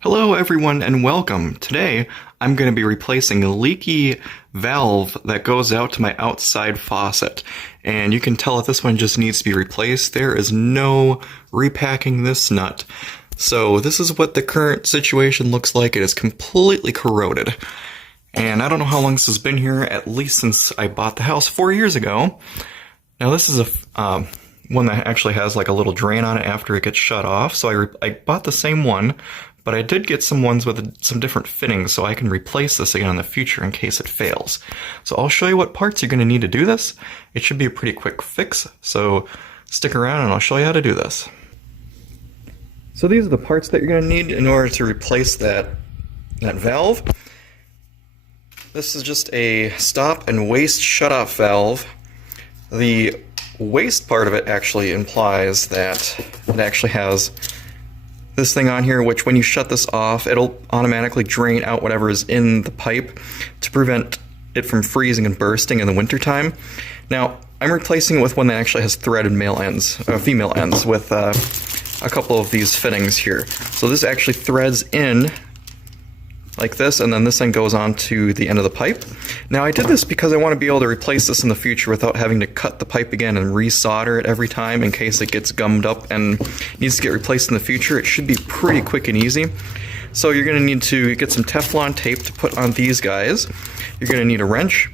Hello everyone and welcome. Today I'm going to be replacing a leaky valve that goes out to my outside faucet. And you can tell that this one just needs to be replaced. There is no repacking this nut. So this is what the current situation looks like. It is completely corroded. And I don't know how long this has been here, at least since I bought the house 4 years ago. Now this is a one that actually has like a little drain on it after it gets shut off. So I bought the same one, but I did get some ones with some different fittings so I can replace this again in the future in case it fails. So I'll show you what parts you're going to need to do this. It should be a pretty quick fix, so stick around and I'll show you how to do this. So these are the parts that you're going to need in order to replace that valve. This is just a stop and waste shutoff valve. The waste part of it actually implies that it actually has this thing on here, which when you shut this off, it'll automatically drain out whatever is in the pipe to prevent it from freezing and bursting in the wintertime. Now, I'm replacing it with one that actually has threaded female ends with a couple of these fittings here. So this actually threads in like this, and then this thing goes on to the end of the pipe. Now I did this because I want to be able to replace this in the future without having to cut the pipe again and re-solder it every time in case it gets gummed up and needs to get replaced in the future. It should be pretty quick and easy. So you're going to need to get some Teflon tape to put on these guys. You're going to need a wrench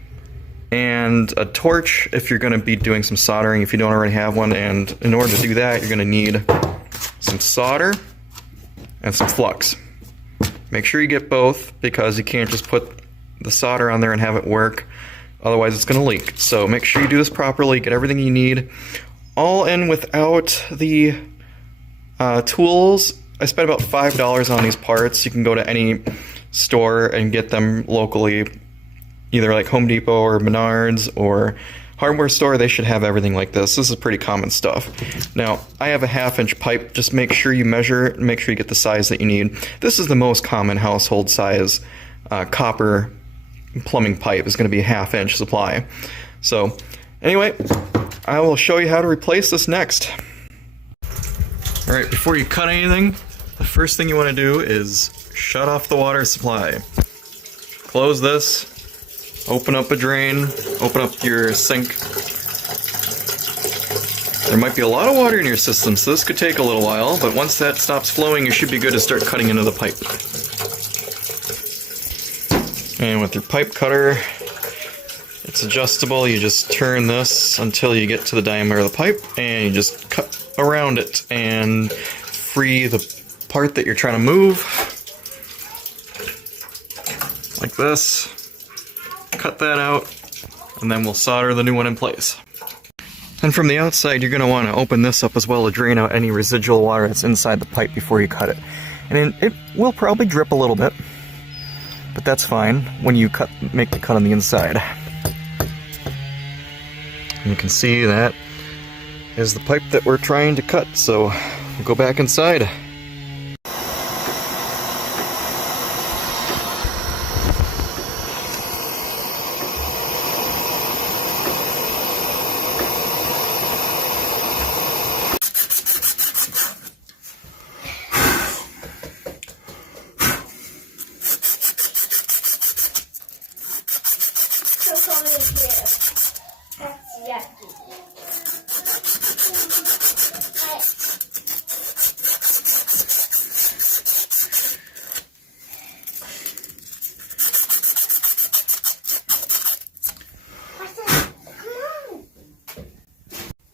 and a torch if you're going to be doing some soldering if you don't already have one, and in order to do that you're going to need some solder and some flux. Make sure you get both because you can't just put the solder on there and have it work, otherwise it's going to leak. So make sure you do this properly, get everything you need, all in without the tools. I spent about $5 on these parts. You can go to any store and get them locally, either like Home Depot or Menards or hardware store. They should have everything like this. This is pretty common stuff. Now, I have a 1/2-inch pipe. Just make sure you measure it and make sure you get the size that you need. This is the most common household size copper plumbing pipe. Is going to be a 1/2 inch supply. So, anyway, I will show you how to replace this next. Alright, before you cut anything, the first thing you want to do is shut off the water supply. Close this. Open up a drain, open up your sink. There might be a lot of water in your system, so this could take a little while, but once that stops flowing, you should be good to start cutting into the pipe. And with your pipe cutter, it's adjustable. You just turn this until you get to the diameter of the pipe, and you just cut around it and free the part that you're trying to move. Like this. Cut that out, and then we'll solder the new one in place. And from the outside, you're going to want to open this up as well to drain out any residual water that's inside the pipe before you cut it. And it will probably drip a little bit, but that's fine when you make the cut on the inside. And you can see that is the pipe that we're trying to cut, so we'll go back inside.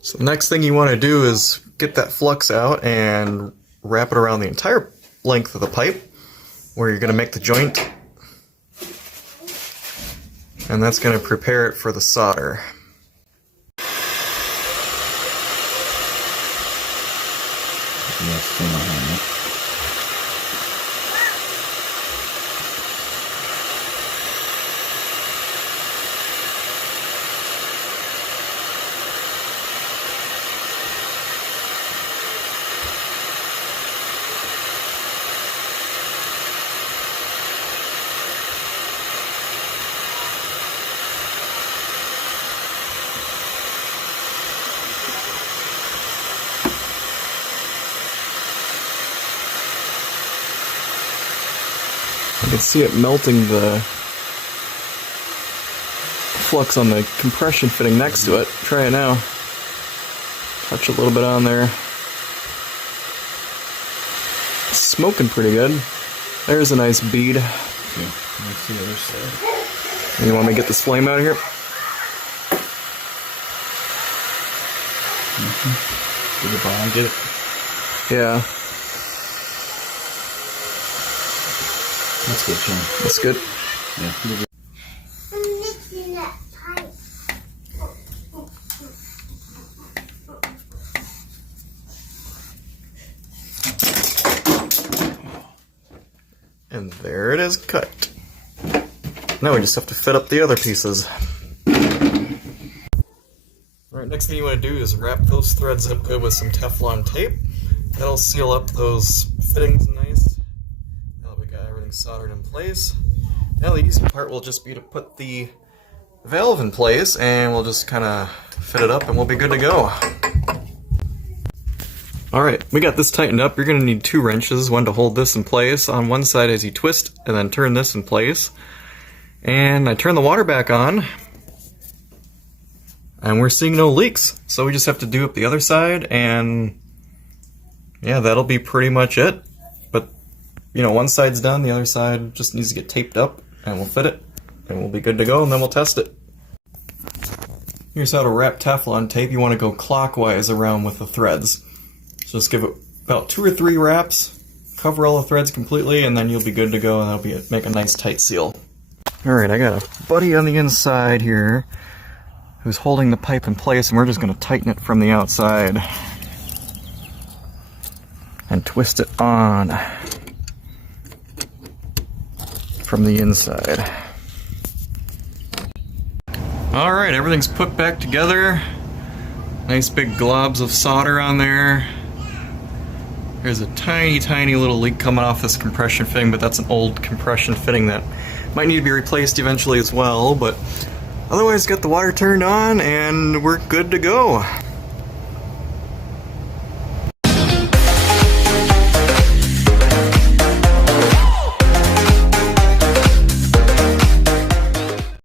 So the next thing you want to do is get that flux out and wrap it around the entire length of the pipe where you're going to make the joint. And that's going to prepare it for the solder. I can see it melting the flux on the compression fitting next to it. Try it now. Touch a little bit on there. It's smoking pretty good. There's a nice bead. Okay, let's see the other side. You want me to get this flame out of here? Get it on, get it. Yeah. That's good, Sean. That's good. Yeah. And there it is cut. Now we just have to fit up the other pieces. Alright, next thing you want to do is wrap those threads up good with some Teflon tape. That'll seal up those fittings nice. Now that we got everything soldered in place. Now the easy part will just be to put the valve in place, and we'll just kind of fit it up and we'll be good to go. Alright, we got this tightened up. You're going to need 2 wrenches, one to hold this in place on one side as you twist, and then turn this in place. And I turn the water back on, and we're seeing no leaks. So we just have to do up the other side, and yeah, that'll be pretty much it. But, you know, one side's done, the other side just needs to get taped up, and we'll fit it, and we'll be good to go, and then we'll test it. Here's how to wrap Teflon tape. You want to go clockwise around with the threads. So just give it about 2 or 3 wraps, cover all the threads completely, and then you'll be good to go, and that'll make a nice tight seal. Alright, I got a buddy on the inside here who's holding the pipe in place, and we're just going to tighten it from the outside and twist it on from the inside. Alright, everything's put back together. Nice big globs of solder on there. There's a tiny, tiny little leak coming off this compression fitting, but that's an old compression fitting that might need to be replaced eventually as well, but otherwise got the water turned on and we're good to go.